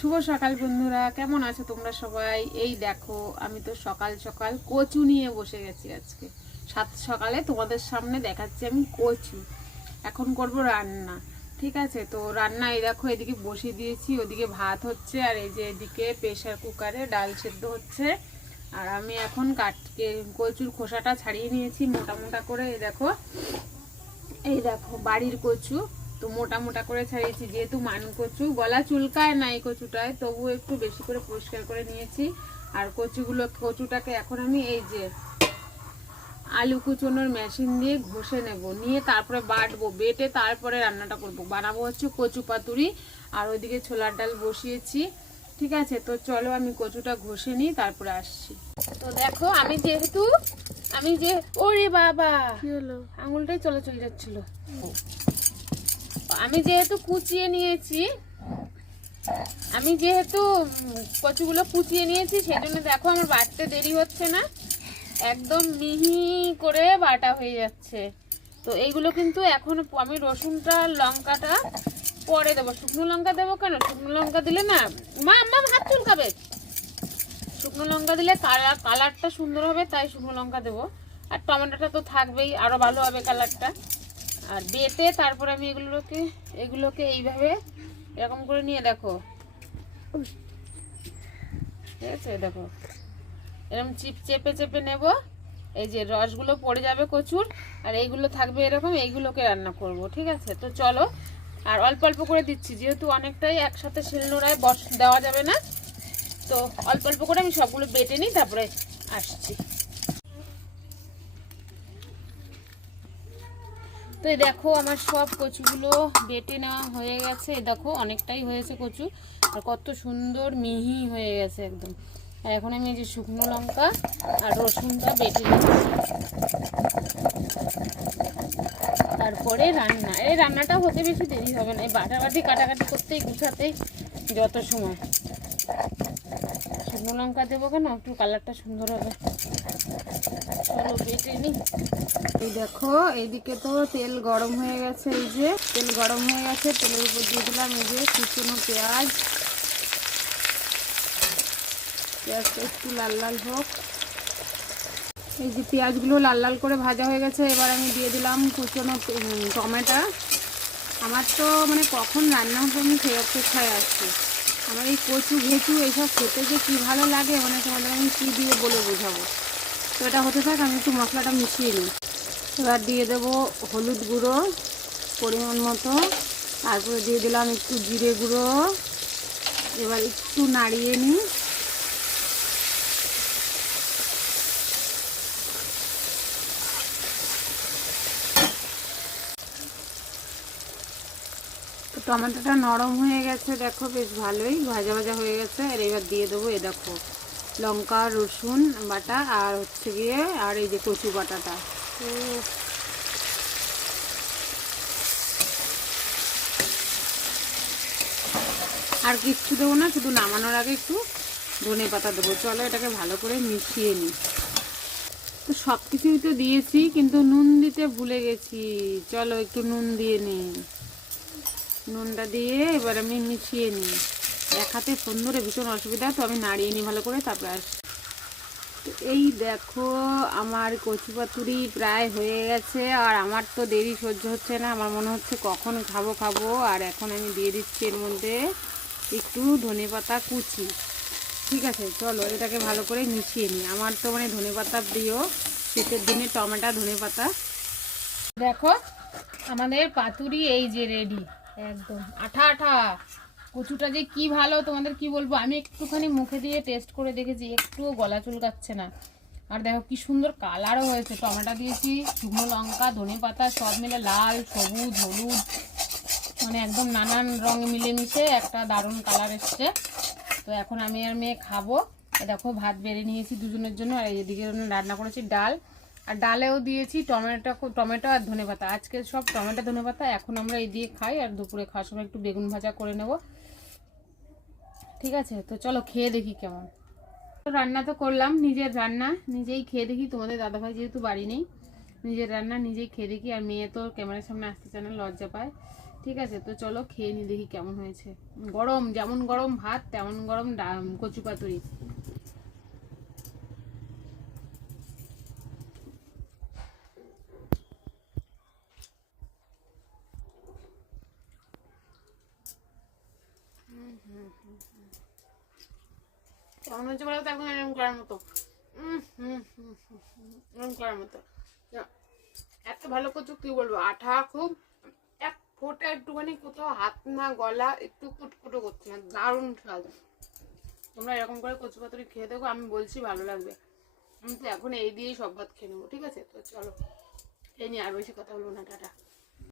শুভ সকাল বন্ধুরা, কেমন আছো তোমরা সবাই? এই দেখো, আমি তো সকাল সকাল কচু নিয়ে বসে গেছি আজকে। সাত সকালে তোমাদের সামনে দেখাচ্ছি আমি কচু। এখন করব রান্না, ঠিক আছে? তো রান্না এই দেখো, এদিকে বসিয়ে দিয়েছি, ওদিকে ভাত হচ্ছে, আর এই যে এদিকে প্রেশার কুকারে ডাল সেদ্ধ হচ্ছে। আর আমি এখন কাটকে, কচুর খোসাটা ছাড়িয়ে নিয়েছি মোটা মোটা করে, এই দেখো। এই দেখো, বাড়ির কচু। তো মোটা মোটা করে ছাড়িয়েছি যেহেতু মান কচু গলা চুলকায় না এই কচুটায় তবু একটু বেশি করে পরিষ্কার করে নিয়েছি। আর কচুগুলো কচুটাকে এখন আমি এই যে আলু কুচোনোর মেশিন দিয়ে ঘষে নেব নিয়ে তারপরে বাটবো বেটে তারপরে রান্নাটা করব। বানাবো হচ্ছে কচু পাতুরি আর ওইদিকে ছোলার ডাল বসিয়েছি। ঠিক আছে? তো চলো আমি কচুটা ঘষে নিই তারপরে আসছি। তো দেখো আমি যেহেতু আমি যে ওরে বাবা! কি হলো? আঙুলটাই চলে চলে যাচ্ছিল আমি যেহেতু কুচিয়ে নিয়েছি, আমি যেহেতু কচুগুলো কুচিয়ে নিয়েছি সেই জন্য দেখো আমার বাটতে দেরি হচ্ছে না। একদম মিহি করে বাটা হয়ে যাচ্ছে। তো এইগুলো কিন্তু এখন আমি রসুনটা, লঙ্কাটা পরে দেবো। শুকনো লঙ্কা দেবো কেন? শুকনো লঙ্কা দিলে না, মা মা, হাত চুলকাবে। শুকনো লঙ্কা দিলে কালার, কালারটা সুন্দর হবে, তাই শুকনো লঙ্কা দেবো। আর টমেটোটা তো থাকবেই, আরও ভালো হবে কালারটা। আর বেটে তারপর আমি এগুলোকে এগুলোকে এইভাবে এরকম করে নিয়ে দেখো। ঠিক আছে, দেখো। এরকম চিপ চেপে চেপে নেব। এই যে রসগুলো পড়ে যাবে কচুর, আর এইগুলো থাকবে এরকম, এইগুলোকে রান্না করব, ঠিক আছে? তো চলো, আর অল্প অল্প করে দিচ্ছি, যেহেতু অনেকটাই একসাথে শিলনোড়ায় বস, দেওয়া যাবে না। তো অল্প অল্প করে আমি সবগুলো বেটে নিই, তারপরে আসছি। তো দেখো আমার সব কচুগুলো বেটে নেওয়া হয়ে গেছে। দেখো, অনেকটাই হয়েছে কচু। আর কত সুন্দর মিহি হয়ে গেছে একদম। আর এখন আমি এই যে শুকনো লঙ্কা আর রসুনটা বেটে দিচ্ছি তারপরে রান্না। এই রান্নাটা হতে বেশি দেরি হবে না। এই বাটাবাটি, কাটাকাটি করতেই গুছাতেই যত সময়। শুকনো লঙ্কা দেবো কেন? একটু কালারটা সুন্দর হবে। চলো বেটে নিই এই দেখো, এইদিকে তো তেল গরম হয়ে গেছে, এই যে। তেল গরম হয়ে গেছে, তেলের উপর দিয়ে দিলাম এই যে কুচনো পেঁয়াজ। পেঁয়াজটা একটু লাল লাল হোক। এই যে পেঁয়াজগুলো লাল লাল করে ভাজা হয়ে গেছে, এবার আমি দিয়ে দিলাম কুচনো টমেটো। আমার তো মানে কখন রান্না হবে আমি সেই অপেক্ষায় আছি। আমার এই কচু ঘেঁচু এইসব খেতে যে কী ভালো লাগে মানে তোমাদের আমি কী দিয়ে বলে বোঝাবো? তো এটা হতে থাক, আমি একটু মশলাটা মিশিয়ে নিই। এবার দিয়ে দেবো হলুদ গুঁড়ো পরিমাণ মতো। তারপরে দিয়ে দিলাম একটু জিরে গুঁড়ো। এবার একটু নাড়িয়ে নিই। তো টমেটোটা নরম হয়ে গেছে, দেখো বেশ ভালোই, ভাজা ভাজা হয়ে গেছে। আর এবার দিয়ে দেবো এ দেখো, লঙ্কা, রসুন, বাটা আর হচ্ছে গিয়ে আর এই যে কচু বাটাটা। আর কিচ্ছু দেবো না, শুধু নামানোর আগে একটু ধনে পাতা দেবো। চলো এটাকে ভালো করে মিশিয়ে নিই। তো সব কিছুই তো দিয়েছি, কিন্তু নুন দিতে ভুলে গেছি। চলো একটু নুন দিয়ে নিই। নুনটা দিয়ে এবার আমি মিশিয়ে নিই। এক হাতে ফোন ধরে ভীষণ অসুবিধা, তো আমি নাড়িয়ে নিই ভালো করে, তারপরে আসি তো এই দেখো আমার কচু পাতুরি প্রায় হয়ে গেছে, আর আমার তো দেরি সহ্য হচ্ছে না, আমার মনে হচ্ছে কখন খাব খাব, আর এখন আমি দিয়ে দিচ্ছি এর মধ্যে একটু ধনে পাতা কুচি। ঠিক আছে, চলো এটাকে ভালো করে মিশিয়ে নিই। আমার তো মানে ধনে পাতা প্রিয়, শীতের দিনে টমেটো, ধনে পাতা। দেখো, আমাদের পাতুরি এই যে রেডি একদম। আঠা আঠা। কচুটা যে কি ভালো, তোমাদের কি বলব? আমি একটুখানি মুখে দিয়ে টেস্ট করে দেখেছি, একটুও গলা চুলকাচ্ছে না। আর দেখো কি সুন্দর কালারও হয়েছে। টমেটো দিয়েছি, শুকনো লঙ্কা, ধনে পাতা, সব মিলে লাল, সবুজ, হলুদ। মানে একদম নানান রং মিলেমিশে একটা দারুণ কালার এসছে। তো এখন আমি আর মেয়ে খাব। দেখো, ভাত বেড়ে নিয়েছি দুজনের জন্য। আর এদিকে রান্না করেছি ডাল। আর ডালেও দিয়েছি, টমেটো টমেটো আর ধনে পাতা। আজকে সব টমেটো, ধনে পাতা, এখন আমরা এই দিয়ে খাই আর দুপুরে খাওয়ার সময় একটু বেগুন ভাজা করে নেব। ঠিক আছে? তো চলো খেয়ে দেখি কেমন। রান্না তো করলাম, নিজের রান্না, নিজেই খেয়ে দেখি। তোমাদের দাদাভাই যেহেতু বাড়ি নেই, নিজের রান্না নিজেই খেয়ে দেখি। আর মেয়ে তো ক্যামেরার সামনে আসতে চায় না, লজ্জা পায়। ঠিক আছে? তো চলো খেয়ে নি দেখি কেমন হয়েছে। গরম, যেমন গরম ভাত, তেমন গরম কচু পাতুরি। কেমন হয়েছে বলো তো এখন এরকম করার মতো। এরকম করার মতো। এত ভালো কচু কি বলব? আঠা খুব, এক ফোঁটা একটুখানি কোথাও হাত না গলা একটু কুটকুটো করছে না, দারুণ স্বাদ। তোমরা এরকম করে কচু পাতুরি খেয়ে দেখো, আমি বলছি ভালো লাগবে। আমি তো এখন এই দিয়েই সব ভাত খেয়ে নেব, ঠিক আছে? তো চলো, এই নিয়ে আর বেশি কথা বলব না, টাটা।